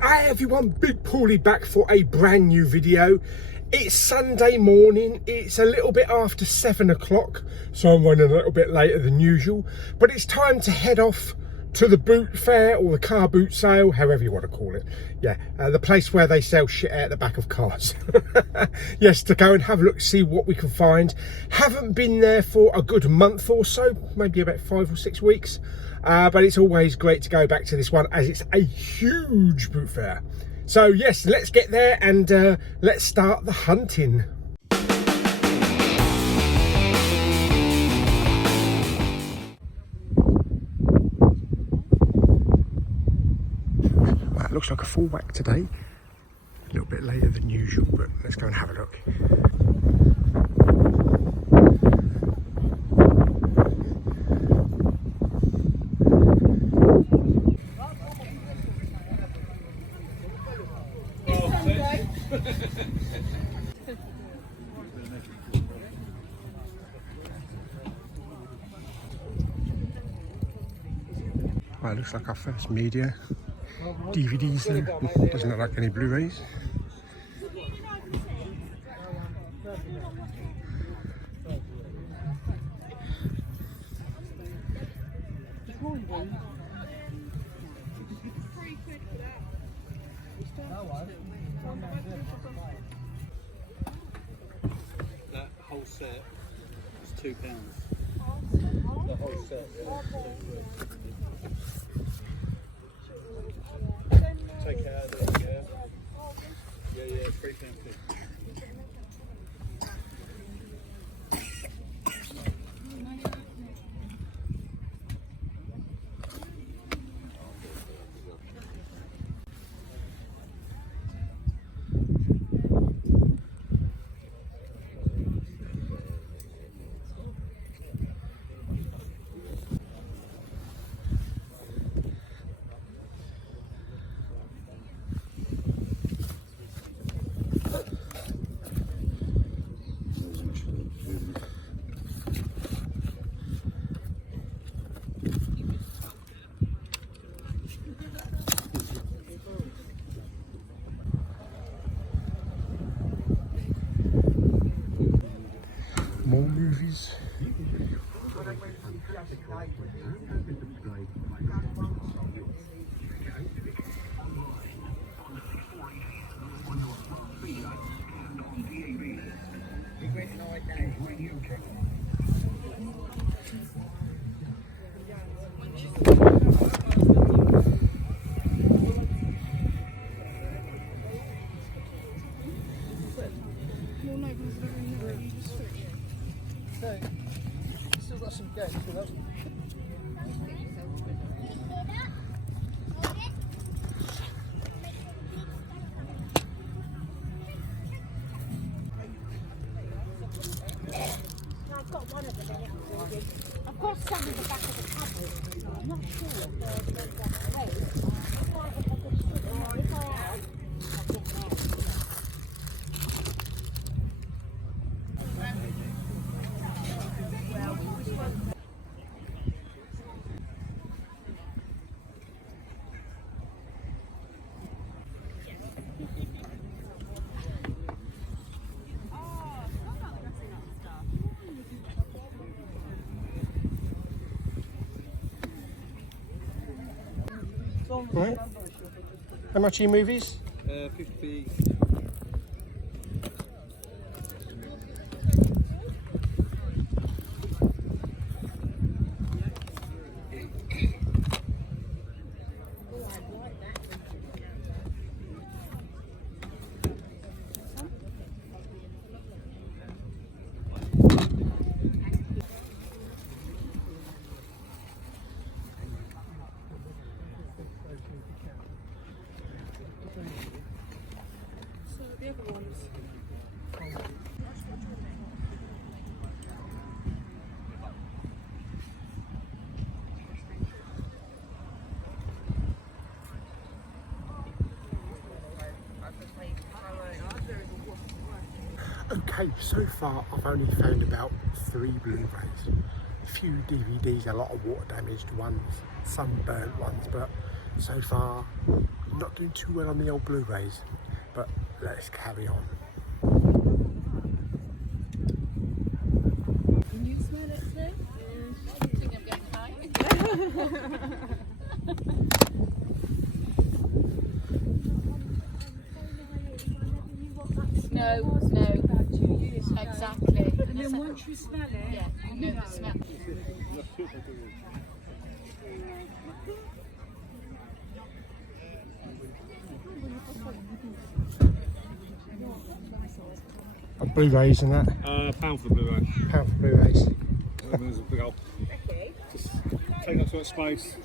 Hi everyone, Big Pauly back for a brand new video. It's Sunday morning, it's a little bit after 7 o'clock, so I'm running a little bit later than usual, but it's time to head off to the boot fair or the car boot sale, however you want to call it. Yeah, the place where they sell shit out the back of cars. Yes, to go and have a look, see what we can find. Haven't been there for a good month or so, maybe about 5 or 6 weeks. But it's always great to go back to this one as it's a huge boot fair. So yes, let's get there and let's start the hunting. Well, it looks like a full whack today. A little bit later than usual, but let's go and have a look. Well, it looks like our first media. DVDs there. Doesn't look like any Blu-rays. That whole set is £2. The whole set is £2. Take it out of there, yeah. Yeah, £3.50. More movies. Still got some games for those. I've got one of them in it. I've got some in the back of the cupboard. I'm not sure if they're that way. If I have, I'll get them. Right. How much are your movies? 50. Okay, so far I've only found about 3 Blu-rays, a few DVDs, a lot of water damaged ones, some burnt ones, but so far not doing too well on the old Blu-rays, but let's carry on. Can you smell it too? I think I'm getting high. No, about 2 years ago. Exactly. And then once you smell it, yeah, you know the smell. Blu-rays and that. Pound for Blu-ray. Pound for Blu-rays. There's a big old. Just take up so much space.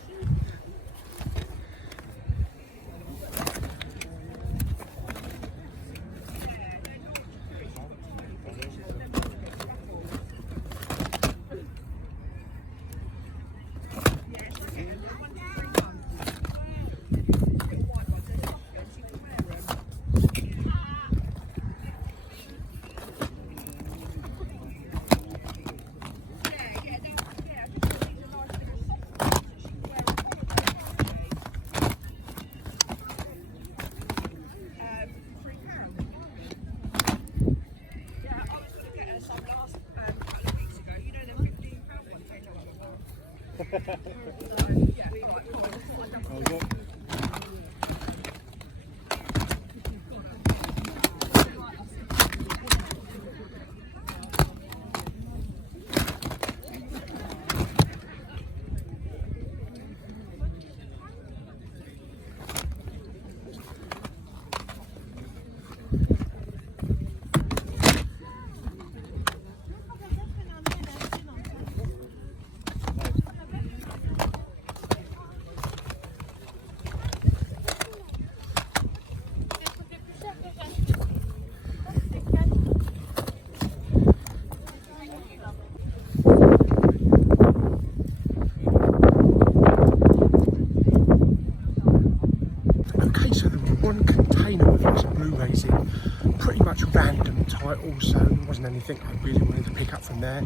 Also, there wasn't anything I really wanted to pick up from there,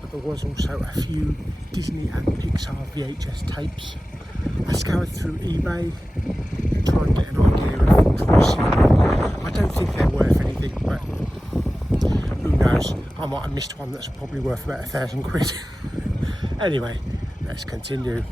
but there was also a few Disney and Pixar VHS tapes. I scoured through eBay to try and get an idea of pricing. I don't think they're worth anything, but who knows, I might have missed one that's probably worth about £1,000. Anyway, let's continue.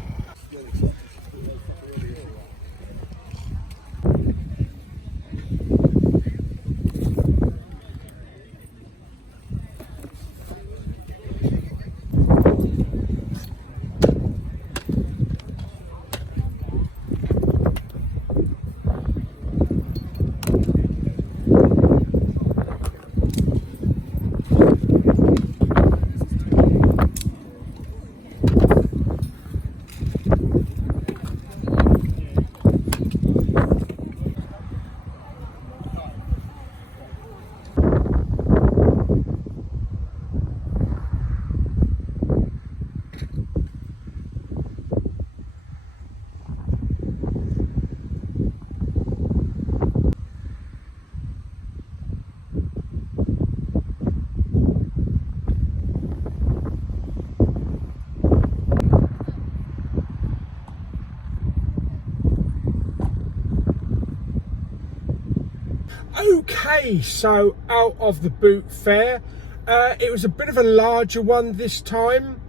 Okay, so out of the boot fair, it was a bit of a larger one this time,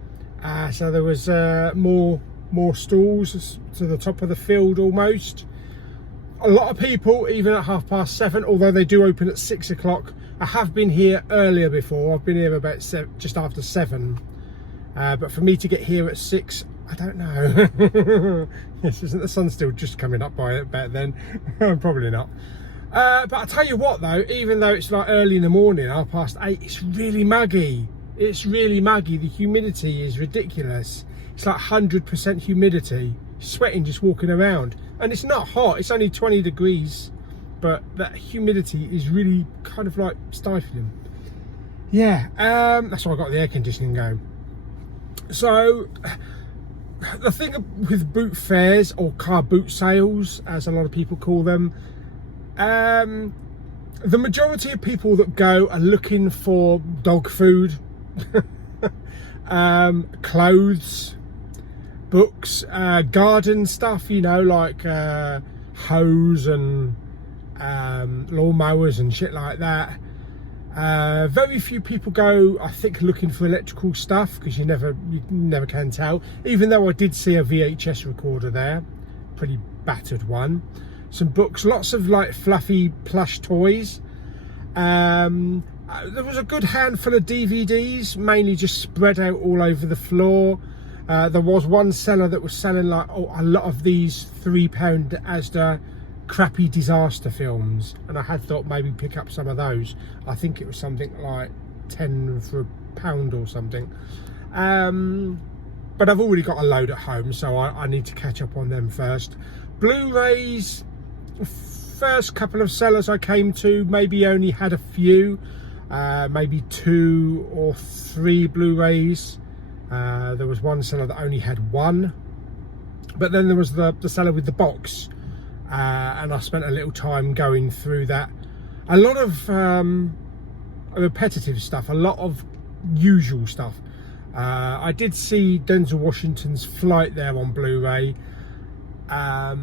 so there was more stalls to the top of the field almost. A lot of people, even at 7:30, although they do open at 6 o'clock. I have been here earlier before. I've been here about just after 7, but for me to get here at 6, I don't know. Yes, isn't the sun still just coming up by it back then? Probably not. But I tell you what though, even though it's like early in the morning, 8:30, it's really muggy. It's really muggy. The humidity is ridiculous. It's like 100% humidity. Sweating just walking around. And it's not hot, it's only 20 degrees. But that humidity is really kind of like stifling. Yeah, that's why I got the air conditioning going. So, the thing with boot fairs, or car boot sales, as a lot of people call them, the majority of people that go are looking for dog food, clothes, books, garden stuff, you know, like hoes and lawnmowers and shit like that. Very few people go, I think, looking for electrical stuff, because you never can tell. Even though I did see a VHS recorder there, pretty battered one. Some books, lots of like fluffy plush toys. There was a good handful of DVDs, mainly just spread out all over the floor. There was one seller that was selling like a lot of these £3 Asda crappy disaster films, and I had thought maybe pick up some of those. I think it was something like 10 for £1 or something. But I've already got a load at home, so I need to catch up on them first. Blu-rays, first couple of sellers I came to maybe only had a few, maybe 2 or 3 Blu-rays. There was one seller that only had one, but then there was the seller with the box, and I spent a little time going through that. A lot of repetitive stuff, a lot of usual stuff. I did see Denzel Washington's Flight there on Blu-ray. I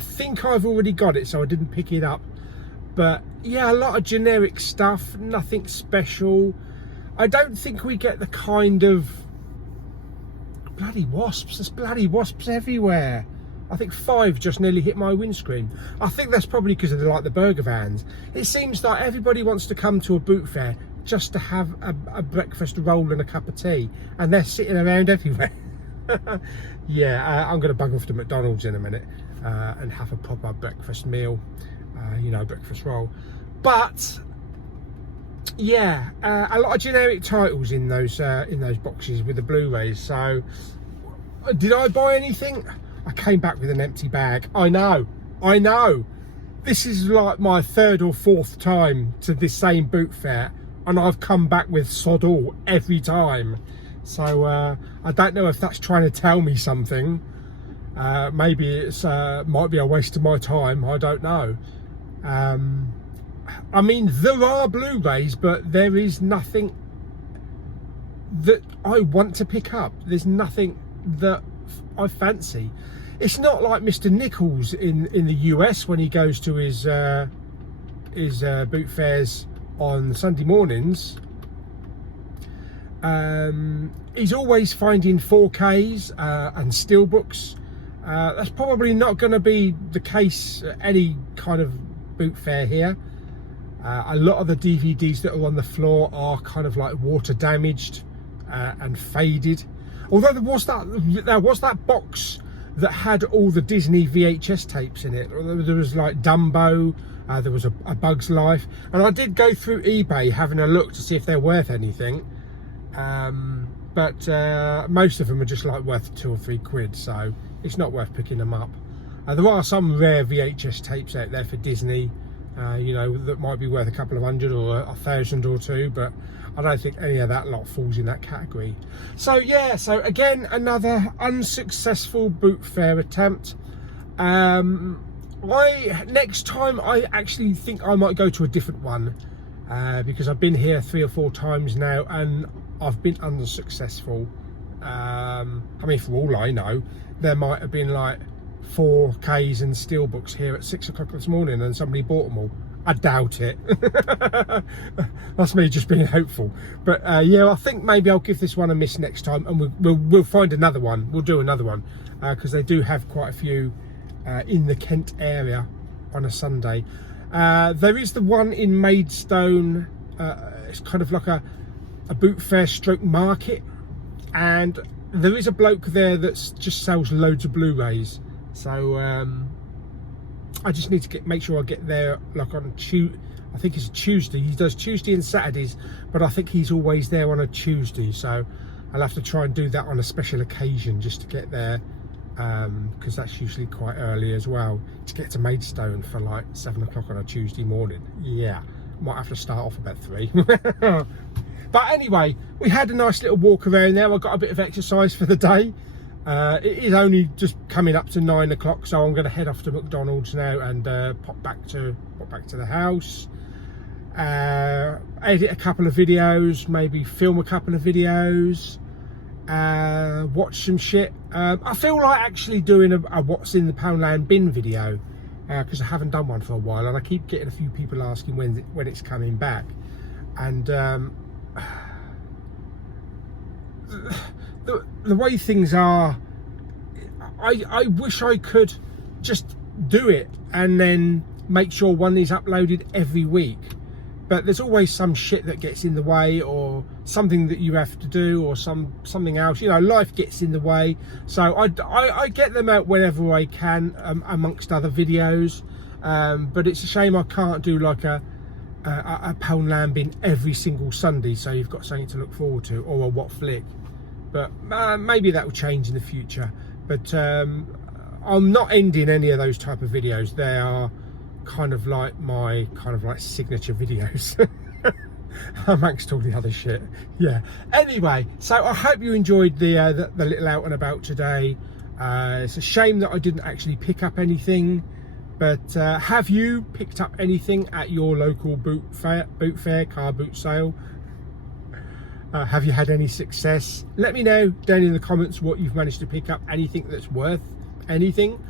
think I've already got it, so I didn't pick it up. But yeah, a lot of generic stuff, nothing special. I don't think we get the kind of bloody wasps. There's bloody wasps everywhere. I think 5 just nearly hit my windscreen. I think that's probably because of the burger vans. It seems like everybody wants to come to a boot fair just to have a breakfast roll and a cup of tea, and they're sitting around everywhere. Yeah, I'm going to bug off to McDonald's in a minute and have a proper breakfast meal, you know, breakfast roll. But yeah, a lot of generic titles in those boxes with the Blu-rays. So did I buy anything? I came back with an empty bag. I know. This is like my 3rd or 4th time to this same boot fair, and I've come back with sod all every time. So I don't know if that's trying to tell me something. Maybe it's might be a waste of my time. I don't know. I mean, there are Blu-rays, but there is nothing that I want to pick up. There's nothing that I fancy. It's not like Mr. Nichols in the US when he goes to his boot fairs on Sunday mornings. He's always finding 4Ks and steelbooks. That's probably not going to be the case at any kind of boot fair here. A lot of the DVDs that are on the floor are kind of like water damaged and faded. Although there was that box that had all the Disney VHS tapes in it. There was like Dumbo, there was a Bug's Life, and I did go through eBay having a look to see if they're worth anything. But most of them are just like worth 2 or 3 quid, so it's not worth picking them up. There are some rare VHS tapes out there for Disney, you know, that might be worth a couple of hundred or 1,000 or 2, but I don't think any of that lot falls in that category. So yeah, so again, another unsuccessful boot fair attempt. Next time I actually think I might go to a different one, because I've been here 3 or 4 times now and I've been unsuccessful. I mean, for all I know, there might have been like 4Ks and steelbooks here at 6 o'clock this morning and somebody bought them all. I doubt it. That's me just being hopeful. But yeah, I think maybe I'll give this one a miss next time, and we'll find another one. We'll do another one, because they do have quite a few in the Kent area on a Sunday. There is the one in Maidstone. It's kind of like a boot fair stroke market, and there is a bloke there that just sells loads of Blu-rays. So I just need to make sure I get there like on Tuesday. I think it's a Tuesday. He does Tuesday and Saturdays, but I think he's always there on a Tuesday. So I'll have to try and do that on a special occasion just to get there, because that's usually quite early as well. To get to Maidstone for like 7 o'clock on a Tuesday morning. Yeah, might have to start off about 3. But anyway, we had a nice little walk around there. I got a bit of exercise for the day. It is only just coming up to 9 o'clock, so I'm going to head off to McDonald's now and pop back to the house, edit a couple of videos, maybe film a couple of videos, watch some shit. I feel like actually doing a what's in the Poundland bin video, because I haven't done one for a while, and I keep getting a few people asking when it's coming back. And the way things are, I wish I could just do it and then make sure one is uploaded every week, but there's always some shit that gets in the way, or something that you have to do, or something else, you know, life gets in the way. So I get them out whenever I can, amongst other videos, but it's a shame I can't do like a Poundland bin every single Sunday, so you've got something to look forward to, or a what flick. But maybe that will change in the future. But I'm not ending any of those type of videos. They are kind of like my signature videos. Amongst all the other shit. Yeah. Anyway, so I hope you enjoyed the little out and about today. It's a shame that I didn't actually pick up anything. But have you picked up anything at your local boot fair, car boot sale? Have you had any success? Let me know down in the comments what you've managed to pick up, anything that's worth anything,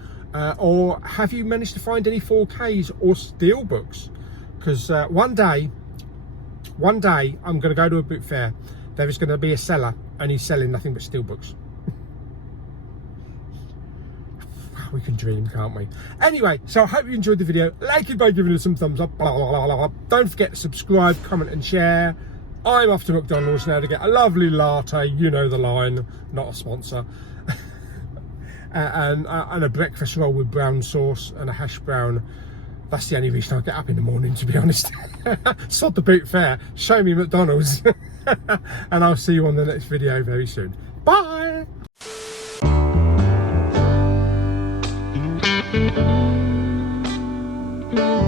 or have you managed to find any 4Ks or steelbooks? Because one day I'm going to go to a boot fair. There is going to be a seller and he's selling nothing but steelbooks. We can dream, can't we? Anyway, so I hope you enjoyed the video. Like it by giving it some thumbs up. Blah, blah, blah, blah. Don't forget to subscribe, comment and share. I'm off to McDonald's now to get a lovely latte, you know the line, not a sponsor. and a breakfast roll with brown sauce and a hash brown. That's the only reason I get up in the morning, to be honest. Sod the boot fair, show me McDonald's. And I'll see you on the next video very soon. Bye! Thank you.